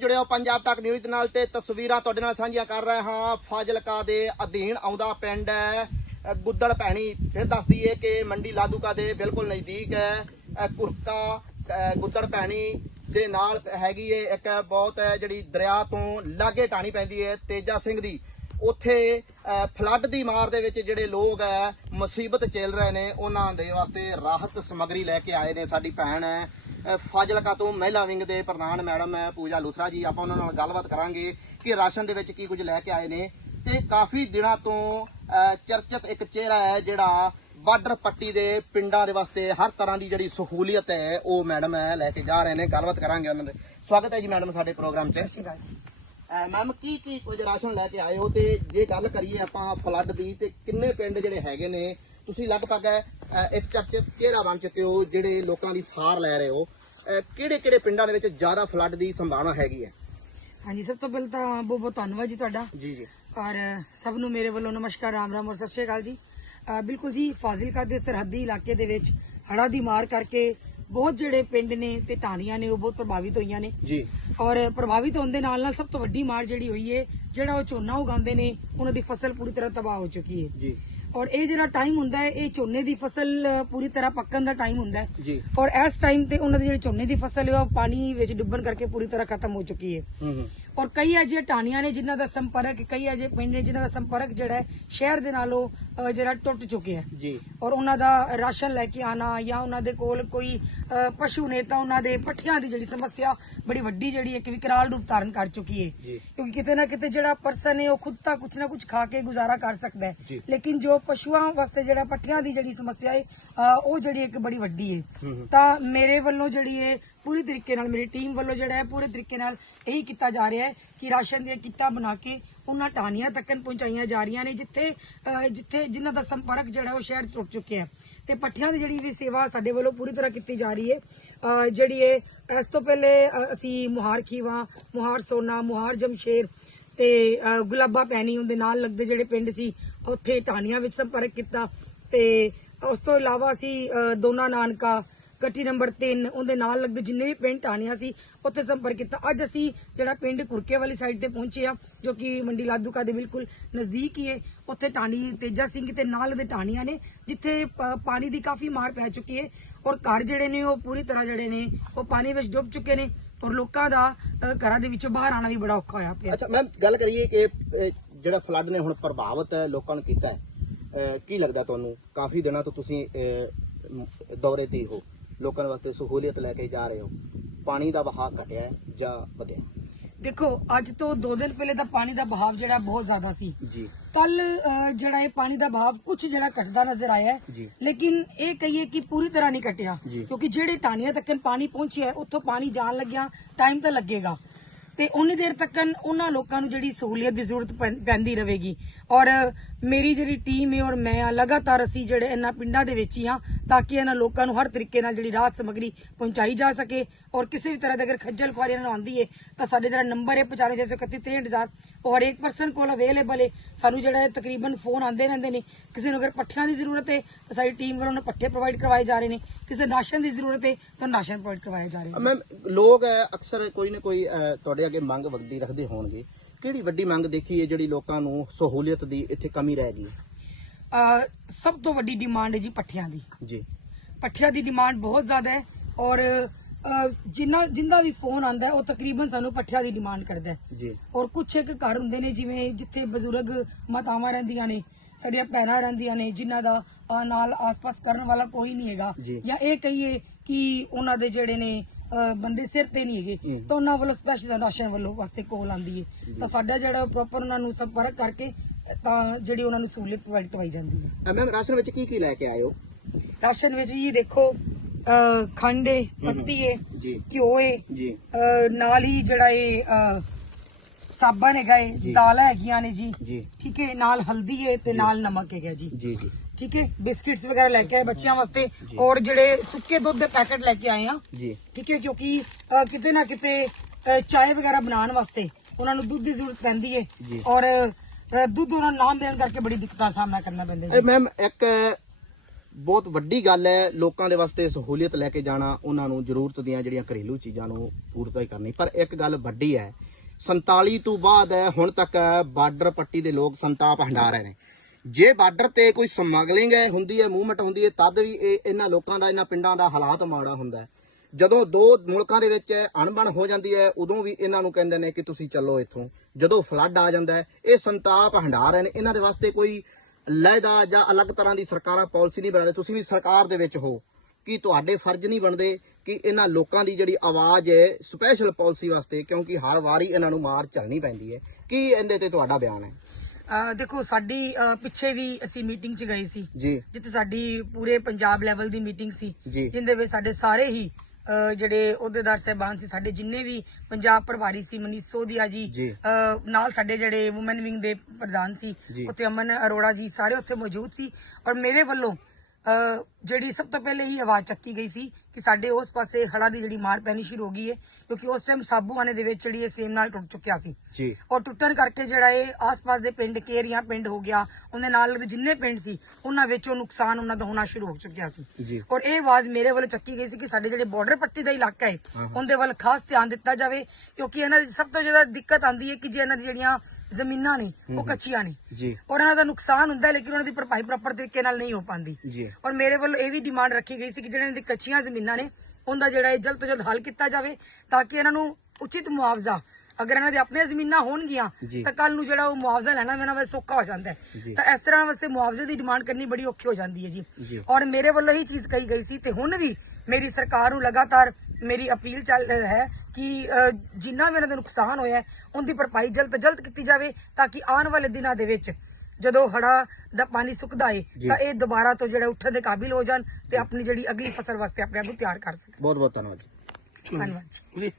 ਜੁੜੇ ਹੋ ਪੰਜਾਬ ਤੱਕ ਨਿਊਜ਼ ਨਾਲ ਤੇ ਤਸਵੀਰਾਂ ਤੁਹਾਡੇ ਨਾਲ ਸਾਂਝੀਆਂ ਕਰ ਰਹੇ ਹਾਂ। ਫਾਜ਼ਿਲਕਾ ਦੇ ਅਧੀਨ ਆਉਂਦਾ ਪਿੰਡ ਹੈ ਗੁੱਦੜ ਭੈਣੀ। ਫਿਰ ਦੱਸ ਦਈਏ ਕਿ ਮੰਡੀ ਲਾਦੂਕਾ ਦੇ ਬਿਲਕੁਲ ਨਜ਼ਦੀਕ ਹੈ ਕੁਰਕਾ ਗੁੱਦੜ ਭੈਣੀ ਦੇ ਨਾਲ ਹੈਗੀ ਏ ਇੱਕ ਬਹੁਤ ਜਿਹੜੀ ਦਰਿਆ ਤੋਂ ਲਾਗੇ ਟਾਣੀ ਪੈਂਦੀ ਹੈ ਤੇਜਾ ਸਿੰਘ ਦੀ। ਉੱਥੇ ਫਲੱਡ ਦੀ ਮਾਰ ਦੇ ਵਿੱਚ ਜਿਹੜੇ ਲੋਕ ਹੈ, ਮੁਸੀਬਤ ਝੇਲ ਰਹੇ ਨੇ। ਉਹਨਾਂ ਦੇ ਵਾਸਤੇ ਰਾਹਤ ਸਮੱਗਰੀ ਲੈ ਕੇ ਆਏ ਨੇ ਸਾਡੀ ਭੈਣ ਹੈ। ਫਾਜ਼ਿਲਕਾ ਤੋਂ ਮਹਿਲਾ ਵਿੰਗ ਦੇ ਪ੍ਰਧਾਨ ਮੈਡਮ ਹੈ ਪੂਜਾ ਲੁਥਰਾ ਜੀ ਆਪਾਂ ਉਹਨਾਂ ਨਾਲ ਗੱਲਬਾਤ ਕਰਾਂਗੇ ਕਿ ਰਾਸ਼ਨ ਦੇ ਵਿੱਚ ਕੀ ਕੁਝ ਲੈ ਕੇ ਆਏ ਨੇ ਤੇ ਕਾਫੀ ਦਿਨਾਂ ਤੋਂ ਚਰਚਿਤ ਇੱਕ ਚਿਹਰਾ ਹੈ ਜਿਹੜਾ ਬਾਰਡਰ ਪੱਟੀ ਦੇ ਪਿੰਡਾਂ ਦੇ ਵਾਸਤੇ ਹਰ ਤਰ੍ਹਾਂ ਦੀ ਜਿਹੜੀ ਸਹੂਲੀਅਤ ਹੈ ਉਹ ਮੈਡਮ ਹੈ ਲੈ ਕੇ ਜਾ ਰਹੇ ਨੇ। ਗੱਲਬਾਤ ਕਰਾਂਗੇ ਉਹਨਾਂ ਦੇ ਸਵਾਗਤ ਹੈ ਜੀ ਮੈਡਮ ਸਾਡੇ ਪ੍ਰੋਗਰਾਮ 'ਚ। ਮੈਮ ਕੀ ਕੀ ਕੁਝ ਰਾਸ਼ਨ ਲੈ ਕੇ ਆਏ ਹੋ? ਤੇ ਜੇ ਗੱਲ ਕਰੀਏ ਆਪਾਂ ਫਲੱਡ ਦੀ ਤੇ ਕਿੰਨੇ ਪਿੰਡ ਜਿਹੜੇ ਹੈਗੇ ਨੇ ਤੁਸੀਂ ਲਗਭਗ ਅਹ, ਇੱਕ ਚਰਚਿਤ ਚਿਹਰਾ ਬਣ ਚੁੱਕੇ ਹੋ ਜਿਹੜੇ ਲੋਕਾਂ ਦੀ ਸਾਰ ਲੈ ਰਹੇ ਹੋ। ਕਿਹੜੇ ਕਿਹੜੇ ਪਿੰਡਾਂ ਦੇ ਵਿੱਚ ਜ਼ਿਆਦਾ ਫਲੱਡ ਦੀ ਸੰਭਾਵਨਾ ਹੈਗੀ ਹੈ? ਹਾਂਜੀ ਸਭ ਤੋਂ ਪਹਿਲਾਂ ਤਾਂ ਬਹੁਤ ਬਹੁਤ ਧੰਨਵਾਦ ਜੀ ਤੁਹਾਡਾ। ਜੀ ਜੀ। ਔਰ ਸਭ ਨੂੰ ਮੇਰੇ ਵੱਲੋਂ ਨਮਸਕਾਰ ਰਾਮ ਰਾਮ ਔਰ ਸਤਿ ਸ਼੍ਰੀ ਅਕਾਲ ਜੀ। ਬਿਲਕੁਲ ਜੀ ਫਾਜ਼ਿਲਕਾ ਦੇ ਸਰਹੱਦੀ ਇਲਾਕੇ ਦੇ ਵਿੱਚ ਹੜ੍ਹਾਂ ਦੀ ਮਾਰ ਕਰਕੇ ਬਹੁਤ ਜਿਹੜੇ ਪਿੰਡ ਨੇ ਤੇ ਟਾਣੀਆਂ ਨੇ ਉਹ ਬਹੁਤ ਪ੍ਰਭਾਵਿਤ ਹੋਈਆਂ ਨੇ। ਜੀ। ਔਰ ਪ੍ਰਭਾਵਿਤ ਹੋਣ ਦੇ ਨਾਲ ਨਾਲ ਸਭ ਤੋਂ ਵੱਡੀ ਮਾਰ ਜਿਹੜੀ ਹੋਈ ਹੈ ਜਿਹੜਾ ਉਹ ਝੋਨਾ ਉਗਾਉਂਦੇ ਨੇ ਉਹਨਾਂ ਦੀ ਫਸਲ ਪੂਰੀ ਤਰ੍ਹਾਂ ਤਬਾਹ ਹੋ ਚੁੱਕੀ ਹੈ। ਜੀ। ਔਰ ਇਹ ਜਿਹੜਾ ਟਾਈਮ ਹੁੰਦਾ ਹੈ ਇਹ ਝੋਨੇ ਦੀ ਫਸਲ ਪੂਰੀ ਤਰ੍ਹਾਂ ਪੱਕਣ ਦਾ ਟਾਈਮ ਹੁੰਦਾ ਹੈ। ਜੀ। ਔਰ ਇਸ ਟਾਈਮ ਤੇ ਉਹਨਾਂ ਦੀ ਜਿਹੜੀ ਝੋਨੇ ਦੀ ਫਸਲ ਹੈ ਉਹ ਪਾਣੀ ਵਿੱਚ ਡੁੱਬਣ ਕਰਕੇ ਪੂਰੀ ਤਰ੍ਹਾਂ ਖਤਮ ਹੋ ਚੁੱਕੀ ਹੂੰ। ਔਰ ਕਈ ਅਜੇ ਟਾਣੀਆਂ ਨੇ ਜਿਨ੍ਹਾਂ ਦਾ ਸੰਪਰਕ ਕਈ ਅਜੇ ਪਿੰਡ ਨੇ ਜਿਨ੍ਹਾਂ ਦਾ ਸੰਪਰਕ ਜਿਹੜਾ ਹੈ ਸ਼ਹਿਰ ਦੇ ਨਾਲੋਂ ਅ, ਜਿਹੜਾ ਟੁੱਟ ਚੁੱਕਿਆ ਹੈ ਜੀ ਔਰ ਉਹਨਾਂ ਦਾ ਰਾਸ਼ਨ ਲੈ ਕੇ ਆਣਾ ਜਾਂ ਉਹਨਾਂ ਦੇ ਕੋਲ ਕੋਈ ਅ, ਪਸ਼ੂ ਨੇ ਤਾਂ ਉਹਨਾਂ ਦੇ ਪੱਠਿਆਂ ਦੀ ਜਿਹੜੀ ਸਮੱਸਿਆ ਬੜੀ ਵੱਡੀ ਜਿਹੜੀ ਇੱਕ ਵਿਕਰਾਲ ਰੂਪ ਧਾਰਨ ਕਰ ਚੁੱਕੀ ਹੈ ਜੀ। ਕਿਉਂਕਿ ਕਿਤੇ ਨਾ ਕਿਤੇ ਜਿਹੜਾ ਪਰਸਨ ਹੈ ਉਹ ਖੁਦ ਤਾਂ ਕੁਝ ਨਾ ਕੁਝ ਖਾ ਕੇ ਗੁਜ਼ਾਰਾ ਕਰ ਸਕਦਾ ਹੈ ਜੀ। ਲੇਕਿਨ ਜੋ ਪਸ਼ੂਆਂ ਵਾਸਤੇ ਜਿਹੜਾ ਪੱਠਿਆਂ ਦੀ ਜਿਹੜੀ ਸਮੱਸਿਆ ਹੈ ਅ, ਉਹ ਜਿਹੜੀ ਇੱਕ ਬੜੀ ਵੱਡੀ ਹੂੰ ਹੈ ਹੂੰ। ਤਾਂ ਮੇਰੇ ਵੱਲੋਂ ਜਿਹੜੀ ਹੈ ਪੂਰੀ ਤਰੀਕੇ ਨਾਲ ਮੇਰੀ ਟੀਮ ਵੱਲੋਂ ਜਿਹੜਾ ਹੈ ਪੂਰੇ ਤਰੀਕੇ ਨਾਲ ਇਹੀ ਕੀਤਾ ਜਾ ਰਿਹਾ ਹੈ ਕਿ ਰਾਸ਼ਨ ਦੀਆਂ ਕਿੱਟਾਂ ਬਣਾ ਕੇ ਉਹਨਾਂ ਟਾਹਣੀਆਂ ਤੱਕ ਪਹੁੰਚਾਈਆਂ ਜਾ ਰਹੀਆਂ ਨੇ ਜਿੱਥੇ ਜਿੱਥੇ ਜਿਨ੍ਹਾਂ ਦਾ ਸੰਪਰਕ ਜਿਹੜਾ ਉਹ ਸ਼ਹਿਰ 'ਚ ਟੁੱਟ ਚੁੱਕਿਆ ਹੈ। ਤੇ ਪੱਠਿਆਂ ਦੀ ਜਿਹੜੀ ਵੀ ਸੇਵਾ ਸਾਡੇ ਵੱਲੋਂ ਪੂਰੀ ਤਰ੍ਹਾਂ ਕੀਤੀ ਜਾ ਰਹੀ ਹੈ। ਜਿਹੜੀ ਹੈ ਇਸ ਤੋਂ ਪਹਿਲੇ ਅਸੀਂ ਮੁਹਾਰ ਖੀਵਾ ਮੁਹਾਰ ਸੋਨਾ ਮੁਹਾਰ ਜਮਸ਼ੇਰ ਤੇ ਅਹ, ਗੁਲਾਬਾ ਪੈਣੀ ਉਹਦੇ ਨਾਲ ਲੱਗਦੇ ਜਿਹੜੇ ਪਿੰਡ ਸੀ ਉੱਥੇ ਟਾਹਣੀਆਂ ਵਿੱਚ ਸੰਪਰਕ ਕੀਤਾ ਤੇ ਉਸ ਤੋਂ ਇਲਾਵਾ ਅਸੀਂ ਅਹ, ਦੋਨਾ ਨਾਨਕਾ ਗੱਟੀ ਨੰਬਰ 3 ਉਹਦੇ ਨਾਲ ਲੱਗਦੇ ਜਿੰਨੇ ਵੀ ਪਿੰਡ ਟਾਣੀਆਂ ਸੀ, ਉੱਥੇ ਸੰਪਰਕ ਕੀਤਾ। ਅੱਜ ਅਸੀਂ ਜਿਹੜਾ ਪਿੰਡ ਕੁਰਕੇ ਵਾਲੀ ਸਾਈਡ ਤੇ ਪਹੁੰਚੇ ਆ ਜੋ ਕਿ ਮੰਡੀ ਲਾਦੂਕਾ ਦੇ ਬਿਲਕੁਲ ਨਜ਼ਦੀਕ ਹੀ ਹੈ। ਉੱਥੇ ਟਾਣੀ, ਤੇਜਾ ਸਿੰਘ ਤੇ ਨਾਲ ਦੇ ਟਾਣੀਆਂ ਨੇ, ਜਿੱਥੇ ਪਾਣੀ ਦੀ ਕਾਫੀ ਮਾਰ ਪੈ ਚੁੱਕੀ ਹੈ। ਔਰ ਘਰ ਜਿਹੜੇ ਨੇ, ਉਹ ਪੂਰੀ ਤਰ੍ਹਾਂ ਜਿਹੜੇ ਨੇ, ਉਹ ਪਾਣੀ ਵਿੱਚ ਡੁੱਬ ਚੁੱਕੇ ਨੇ। ਔਰ ਲੋਕਾਂ ਦਾ ਘਰਾਂ ਦੇ ਵਿੱਚੋਂ ਬਾਹਰ ਆਣਾ ਵੀ ਬੜਾ ਔਖਾ ਹੋਇਆ ਪਿਆ। ਅੱਛਾ ਮੈਮ ਗੱਲ ਕਰੀਏ ਕਿ ਜਿਹੜਾ ਫਲੱਡ ਨੇ ਹੁਣ ਪ੍ਰਭਾਵਿਤ ਹੈ ਲੋਕਾਂ ਨੂੰ ਕੀਤਾ ਹੈ ਕੀ ਲੱਗਦਾ ਤੁਹਾਨੂੰ? ਕਾਫੀ ਦਿਨਾਂ ਤੋਂ ਤੁਸੀਂ ਦੌਰੇ ਤੇ ਹੋ। ਲੋਕਾਂ ਦੇ ਵਾਸਤੇ ਸਹੂਲੀਅਤ ਲੈ ਕੇ ਜਾ ਰਹੇ ਹੋ। ਪਾਣੀ ਦਾ ਵਹਾਅ ਘਟਿਆ ਹੈ ਜਾਂ ਵਧਿਆ? ਦੇਖੋ ਅੱਜ ਤੋਂ 2 ਦਿਨ ਪਹਿਲੇ ਤਾਂ ਪਾਣੀ ਦਾ ਬਹਾਵ ਜਿਹੜਾ ਬਹੁਤ ਜ਼ਿਆਦਾ ਸੀ। ਜੀ। ਕੱਲ ਜਿਹੜਾ ਇਹ ਪਾਣੀ ਦਾ ਭਾਵ ਕੁਝ ਜਿਹੜਾ ਘਟਦਾ ਨਜ਼ਰ ਆਇਆ ਹੈ। ਲੇਕਿਨ ਇਹ ਕਹੀਏ ਕਿ ਪੂਰੀ ਤਰ੍ਹਾਂ ਨਹੀਂ ਘਟਿਆ। ਕਿਉਂਕਿ ਜਿਹੜੇ ਟਾਣੀਆਂ ਤੱਕਨ ਪਾਣੀ ਪਹੁੰਚਿਆ ਉੱਥੋਂ ਪਾਣੀ ਜਾਣ ਲੱਗਿਆ ਟਾਈਮ ਤਾਂ ਲੱਗੇਗਾ। ਤੇ ਉਨੀ ਦੇਰ ਤੱਕ ਉਹਨਾਂ ਲੋਕਾਂ ਨੂੰ ਜਿਹੜੀ ਸਹੂਲੀਅਤ ਦੀ ਜ਼ਰੂਰਤ ਪੈਂ- ਪੈਂਦੀ ਰਹੇਗੀ। ਔਰ ਮੇਰੀ ਜਿਹੜੀ ਟੀਮ ਹੈ ਔਰ ਮੈਂ ਆ, ਲਗਾਤਾਰ ਅਸੀਂ ਜਿਹੜੇ ਇਹਨਾਂ ਪਿੰਡਾਂ ਦੇ ਵਿੱਚ ਹੀ ਹਾਂ, ਤਾਂ ਕਿ ਇਹਨਾਂ ਲੋਕਾਂ ਨੂੰ ਹਰ ਤਰੀਕੇ ਨਾਲ ਜਿਹੜੀ ਰਾਹਤ ਸਮੱਗਰੀ ਪਹੁੰਚਾਈ ਜਾ ਸਕੇ। ਔਰ ਕਿਸੇ ਵੀ ਤਰ੍ਹਾਂ ਦੀ ਅਗਰ ਖੱਜਲ ਖੁਆਰੀ ਇਹਨਾਂ ਨੂੰ ਆਉਂਦੀ ਹੈ ਤਾਂ ਸਾਡੇ ਜਿਹੜਾ ਨੰਬਰ ਹੈ 9563363000 ਉਹ ਹਰ ਇੱਕ ਪਰਸਨ ਕੋਲ ਅਵੇਲੇਬਲ ਹੈ ਸਾਨੂੰ ਜਿਹੜਾ ਹੈ ਤਕਰੀਬਨ ਫੋਨ ਆਉਂਦੇ ਰਹਿੰਦੇ ਨੇ। ਕਿਸੇ ਨੂੰ ਅਗਰ ਪੱਠਿਆਂ ਦੀ ਜ਼ਰੂਰਤ ਹੈ ਤਾਂ ਸਾਡੀ ਟੀਮ ਵੱਲੋਂ ਉਹਨੂੰ ਪੱਠੇ ਪ੍ਰੋਵਾਈਡ ਕਰਵਾਏ ਜਾ ਰਹੇ ਨੇ। ਕਿਸੇ ਰਾਸ਼ਨ ਦੀ ਜ਼ਰੂਰਤ ਹੈ ਤਾਂ ਰਾਸ਼ਨ ਪ੍ਰੋਵਾਈਡ ਕਰਵਾਏ ਜਾ ਰਹੇ ਨੇ। ਮੈਮ ਲੋਕ ਅਹ, ਅਕਸਰ ਕੋਈ ਨਾ ਕੋਈ ਅਹ, ਤੁਹਾਡੇ ਅੱਗੇ ਮੰਗ ਵੱਡੀ ਰੱਖਦੇ ਹੋਣਗੇ। ਕਿਹੜੀ ਵੱਡੀ ਮੰਗ ਦੇਖੀ ਹੈ ਜਿਹੜੀ ਲੋਕਾਂ ਨੂੰ ਸਹੂਲੀਅਤ ਦੀ ਇੱਥੇ ਕਮੀ ਰਹਿ ਗਈ? ਅਹ ਸਭ ਤੋਂ ਵੱਡੀ ਡਿਮਾਂਡ ਹੈ ਜੀ ਪੱਠਿਆਂ ਦੀ। ਜੀ। ਪੱਠਿਆਂ ਦੀ ਡਿਮਾਂਡ ਬਹੁਤ ਜ਼ਿਆਦਾ ਹੈ ਔਰ ਅਹ, ਜਿੰਨਾ ਜਿੰਦਾ ਵੀ ਫੋਨ ਆਂਦਾ ਹੈ ਉਹ ਤਕਰੀਬਨ ਸਾਨੂੰ ਪੱਠਿਆਂ ਦੀ ਡਿਮਾਂਡ ਕਰਦਾ ਹੈ। ਜੀ। ਔਰ ਕੁਛ ਇੱਕ ਘਰ ਹੁੰਦੇ ਨੇ ਜਿਵੇਂ ਜਿੱਥੇ ਬਜ਼ੁਰਗ ਮਾਤਾਵਾਂ ਰਹਿੰਦੀਆਂ ਨੇ ਸਾਡੀਆਂ ਭੈਣਾਂ ਰਹਿੰਦੀਆਂ ਨੇ ਜਿਨ੍ਹਾਂ ਦਾ ਅਹ, ਨਾਲ ਆਸ-ਪਾਸ ਕਰਨ ਵਾਲਾ ਕੋਈ ਨਹੀਂ ਹੈਗਾ। ਜੀ। ਜਾਂ ਇਹ ਕਹੀਏ ਕਿ ਉਹਨਾਂ ਦੇ ਜਿਹੜੇ ਨੇ ਅਹ, ਬੰਦੇ ਸਿਰ ਤੇ ਨਹੀਂ ਹੈਗੇ ਹੂੰ। ਤਾਂ ਉਹਨਾਂ ਵੱਲੋਂ ਸਪੈਸ਼ਲ ਰਾਸ਼ਨ ਵੱਲੋਂ ਵਾਸਤੇ ਕੋਲ ਆਂਦੀ ਹੈ ਤਾਂ ਸਾਡਾ ਜਿਹੜਾ ਪ੍ਰੋਪਰ ਉਹਨਾਂ ਨੂੰ ਸੰਪਰਕ ਕਰਕੇ ਤਾਂ ਜਿਹੜੀ ਉਹਨਾਂ ਨੂੰ ਸਹੂਲਤ ਪ੍ਰੋਵਾਈਡ ਕਰਵਾਈ ਜਾਂਦੀ ਹੈ ਮੈਮ ਰਾਸ਼ਨ ਵਿੱਚ ਕੀ ਕੀ ਲੈ ਕੇ ਆਏ ਹੋ? ਰਾਸ਼ਨ ਵਿੱਚ ਜੀ ਦੇਖੋ ਅਹ, ਖੰਡ ਏ ਪੱਤੀ ਏ ਜੀ। ਘਿਓ ਏ ਜੀ। ਅਹ, ਨਾਲ ਹੀ ਜਿਹੜਾ ਇਹ ਅਹ, ਸਾਬਣ ਹੈਗਾ ਏ। ਦਾਲਾਂ ਹੈਗੀਆਂ ਨੇ ਜੀ। ਜੀ। ਠੀਕ ਹੈ ਨਾਲ ਹਲਦੀ ਏ ਤੇ ਨਾਲ ਨਮਕ ਹੈਗਾ ਜੀ। ਜੀ ਜੀ। ਠੀਕ ਹੈ ਬਿਸਕਿਟਸ ਵਗੈਰਾ ਲੈ ਕੇ ਆਏ ਬੱਚਿਆਂ ਵਾਸਤੇ ਔਰ ਜਿਹੜੇ ਸੁੱਕੇ ਦੁੱਧ ਦੇ ਪੈਕੇਟ ਲੈ ਕੇ ਆਏ ਆ। ਜੀ। ਠੀਕ ਹੈ ਕਿਉਂਕਿ ਕਿਤੇ ਨਾ ਕਿਤੇ ਅਹ, ਚਾਹ ਵਗੈਰਾ ਬਣਾਉਣ ਵਾਸਤੇ ਉਹਨਾਂ ਨੂੰ ਦੁੱਧ ਦੀ ਜ਼ਰੂਰਤ ਪੈਂਦੀ ਜੀ। ਔਰ ਦੁੱਧ ਉਹਨਾਂ ਨੂੰ ਨਾ ਦੇਣ ਕਰਕੇ ਬੜੀ ਦਿੱਕਤਾਂ ਦਾ ਸਾਹਮਣਾ ਕਰਨਾ ਪੈਂਦਾ ਜੀ। ਮੈਮ ਇੱਕ ਬਹੁਤ ਵੱਡੀ ਗੱਲ ਹੈ ਲੋਕਾਂ ਦੇ ਵਾਸਤੇ ਸਹੂਲੀਅਤ ਲੈ ਕੇ ਜਾਣਾ ਉਹਨਾਂ ਨੂੰ ਜ਼ਰੂਰਤ ਦੀਆਂ ਜਿਹੜੀਆਂ ਘਰੇਲੂ ਚੀਜ਼ਾਂ ਨੂੰ ਪੂਰਤਾ ਹੀ ਕਰਨੀ। ਪਰ ਇੱਕ ਗੱਲ ਵੱਡੀ ਹੈ 47 ਤੋਂ ਬਾਅਦ ਹੁਣ ਤੱਕ ਬਾਰਡਰ ਪੱਟੀ ਦੇ ਲੋਕ ਸੰਤਾਪ ਹੰਡਾ ਰਹੇ ਨੇ। ਜੇ ਬਾਰਡਰ ਤੇ ਕੋਈ ਸਮਗਲਿੰਗ ਹੈ, ਹੁੰਦੀ ਹੈ, ਮੂਵਮੈਂਟ ਹੁੰਦੀ ਹੈ, ਤਦ ਵੀ ਇਹ ਇਹਨਾਂ ਲੋਕਾਂ ਦਾ, ਇਹਨਾਂ ਪਿੰਡਾਂ ਦਾ ਹਾਲਾਤ ਮਾੜਾ ਹੁੰਦਾ ਹੈ। ਜਦੋਂ ਦੋ ਮੁਲਕਾਂ ਦੇ ਵਿੱਚ ਅਣਬਣ ਹੋ ਜਾਂਦੀ ਹੈ, ਉਦੋਂ ਵੀ ਇਹਨਾਂ ਨੂੰ ਕਹਿੰਦੇ ਨੇ ਕਿ ਤੁਸੀਂ ਚੱਲੋ ਇੱਥੋਂ। ਜਦੋਂ ਫਲੱਡ ਆ ਜਾਂਦਾ ਹੈ, ਇਹ ਸੰਤਾਪ ਹੰਡਾ ਰਹੇ ਨੇ। ਇਹਨਾਂ ਦੇ ਵਾਸਤੇ ਕੋਈ ਲਹਿਦਾ ਜਾਂ ਅਲੱਗ ਤਰ੍ਹਾਂ ਦੀ ਸਰਕਾਰਾਂ, ਪਾਲਿਸੀ ਨਹੀਂ ਬਣਾ ਰਹੇ ਤੁਸੀਂ ਵੀ ਸਰਕਾਰ ਦੇ ਵਿੱਚ ਹੋ, ਕਿ ਤੁਹਾਡੇ ਫਰਜ਼ ਨਹੀਂ ਬਣਦੇ ਕਿ ਇਹਨਾਂ ਲੋਕਾਂ ਦੀ ਜਿਹੜੀ ਆਵਾਜ਼ ਹੈ ਸਪੈਸ਼ਲ ਪਾਲਿਸੀ ਵਾਸਤੇ ਕਿਉਂਕਿ ਹਰ ਵਾਰੀ ਇਹਨਾਂ ਨੂੰ ਮਾਰ ਝੱਲਣੀ ਪੈਂਦੀ ਹੈ। ਕੀ ਇਹਦੇ ਤੇ ਤੁਹਾਡਾ ਬਿਆਨ ਹੈ? ਦੇਖੋ ਸਾਡੀ ਪਿੱਛੇ ਵੀ ਅਸੀਂ ਮੀਟਿੰਗ 'ਚ ਗਏ ਸੀ। ਜਿੱਥੇ ਸਾਡੀ ਪੂਰੇ ਪੰਜਾਬ ਲੈਵਲ ਦੀ ਮੀਟਿੰਗ ਸੀ। ਜਿੰਦੇ ਵਿੱਚ ਸਾਡੇ ਸਾਰੇ ਹੀ ਜਿਹੜੇ ਅਹੁਦੇਦਾਰ ਸਹਿਬਾਨ ਸੀ ਸਾਡੇ ਜਿੰਨੇ ਵੀ ਪੰਜਾਬ ਪ੍ਰਭਾਰੀ ਸੀ ਮਨੀਸ਼ ਸੋਧੀਆ ਜੀ ਨਾਲ ਸਾਡੇ ਜਿਹੜੇ ਔਮਨ ਵਿੰਗ ਦੇ ਪ੍ਰਧਾਨ ਸੀ। ਉੱਥੇ ਅਮਨ ਅਰੋੜਾ ਜੀ ਸਾਰੇ ਉੱਥੇ ਮੌਜੂਦ ਸੀ। ਔਰ ਮੇਰੇ ਵੱਲੋਂ ਜਿਹੜੀ ਸਭ ਤੋਂ ਪਹਿਲੇ ਹੀ ਆਵਾਜ਼ ਚੱਕੀ ਗਈ ਸੀ ਕਿ ਸਾਡੇ ਉਸ ਪਾਸੇ ਹੜ੍ਹਾਂ ਦੀ ਜਿਹੜੀ ਮਾਰ ਪੈਣੀ ਸ਼ੁਰੂ ਹੋ ਗਈ ਹੈ ਕਿਉਂਕਿ ਉਸ ਟਾਈਮ ਸਾਬੂਆਨੇ ਦੇ ਵਿੱਚ ਜਿਹੜੀ ਇਹ ਸੇਮ ਨਾਲ ਟੁੱਟ ਚੁੱਕਿਆ ਸੀ। ਜੀ। ਔਰ ਟੁੱਟਣ ਕਰਕੇ ਜਿਹੜਾ ਇਹ ਆਸ-ਪਾਸ ਦੇ ਪਿੰਡ ਕੇਰੀਆਂ ਪਿੰਡ ਹੋ ਗਿਆ ਉਹਦੇ ਨਾਲ ਲੱਗਦੇ ਜਿੰਨੇ ਪਿੰਡ ਸੀ ਉਹਨਾਂ ਵਿੱਚ ਉਹ ਨੁਕਸਾਨ ਉਹਨਾਂ ਦਾ ਹੋਣਾ ਸ਼ੁਰੂ ਹੋ ਚੁੱਕਿਆ ਸੀ। ਔਰ ਇਹ ਆਵਾਜ਼ ਮੇਰੇ ਵੱਲੋਂ ਚੱਕੀ ਗਈ ਸੀ ਕਿ ਸਾਡੇ ਜਿਹੜੇ ਬਾਰਡਰ ਪੱਟੀ ਦਾ ਇਲਾਕਾ ਹੈ। ਉਹਦੇ ਵੱਲ ਖਾਸ ਧਿਆਨ ਦਿੱਤਾ ਜਾਵੇ ਕਿਉਂਕਿ ਇਹਨਾਂ ਦੀ ਸਭ ਤੋਂ ਜ਼ਿਆਦਾ ਦਿੱਕਤ ਆਂਦੀ ਹੈ ਕਿ ਜੇ ਇਹਨਾਂ ਦੀ ਜਿਹੜੀਆਂ ਜ਼ਮੀਨਾਂ ਨੇ ਉਹ ਕੱਚੀਆਂ ਨੇ। ਜੀ। ਔਰ ਇਹਨਾਂ ਦਾ ਨੁਕਸਾਨ ਹੁੰਦਾ ਹੈ ਲੇਕਿਨ ਉਹਨਾਂ ਦੀ ਭਰਪਾਈ ਪ੍ਰੋਪਰ ਤਰੀਕੇ ਨਾਲ ਨਹੀਂ ਹੋ ਪਾਉਂਦੀ। ਜੀ। ਔਰ ਮੇਰੇ ਵੱਲੋਂ ਇਹ ਵੀ ਡਿਮਾਂਡ ਰੱਖੀ ਗਈ ਸੀ ਕਿ ਜਿਹੜੇ ਇਹਨਾਂ ਦੀ ਕੱਚੀਆਂ ਜ਼ਮੀਨਾਂ ਨੇ ਉਹਦਾ ਜਿਹੜਾ ਹੈ ਜਲਦ ਤੋਂ ਜਲਦ ਹੱਲ ਕੀਤਾ ਜਾਵੇ ਤਾਂ ਕਿ ਇਹਨਾਂ ਨੂੰ ਉਚਿਤ ਮੁਆਵਜ਼ਾ ਅਗਰ ਇਹਨਾਂ ਦੇ ਆਪਣੀਆਂ ਜ਼ਮੀਨਾਂ ਹੋਣਗੀਆਂ ਜੀ। ਤਾਂ ਕੱਲ ਨੂੰ ਜਿਹੜਾ ਉਹ ਮੁਆਵਜ਼ਾ ਲੈਣਾ ਵੀ ਇਹਨਾਂ ਵਾਸਤੇ ਸੌਖਾ ਹੋ ਜਾਂਦਾ ਜੀ। ਹੈ ਤਾਂ ਇਸ ਤਰ੍ਹਾਂ ਵਾਸਤੇ ਮੁਆਵਜ਼ੇ ਦੀ ਡਿਮਾਂਡ ਕਰਨੀ ਬੜੀ ਔਖੀ ਹੋ ਜਾਂਦੀ ਹੈ ਜੀ। ਜੀ। ਔਰ ਮੇਰੇ ਵੱਲੋਂ ਹੀ ਚੀਜ਼ ਕਹੀ ਗਈ ਸੀ ਤੇ ਹੁਣ ਵੀ ਮੇਰੀ ਸਰਕਾਰ ਨੂੰ ਲਗਾਤਾਰ ਮੇਰੀ ਅਪੀਲ ਚੱਲ ਰਹੀ ਹੈ ਕਿ ਜਿੰਨਾ ਵੀ ਇਹਨਾਂ ਦਾ ਨੁਕਸਾਨ ਹੋਇਆ ਹੈ ਉਹਦੀ ਭਰਪਾਈ ਜਲਦ ਤੋਂ ਜਲਦ ਕੀਤੀ ਜਾਵੇ ਤਾਂ ਕਿ ਆਉਣ ਵਾਲੇ ਦਿਨਾਂ ਦੇ ਵਿੱਚ ਜਦੋਂ ਹੜਾ ਦਾ ਪਾਣੀ ਸੁੱਕਦਾ ਹੈ ਜੀ। ਤਾਂ ਇਹ ਦੁਬਾਰਾ ਤੋਂ ਜਿਹੜਾ ਉੱਠਣ ਦੇ ਕਾਬਿਲ ਹੋ ਜਾਣ ਤੇ ਆਪਣੀ ਜਿਹੜੀ ਅਗਲੀ ਫਸਲ ਵਾਸਤੇ ਆਪਣੇ ਆਪ ਨੂੰ ਤਿਆਰ ਕਰ ਸਕਣ। ਬਹੁਤ ਬਹੁਤ ਧੰਨਵਾਦ ਜੀ। ਧੰਨਵਾਦ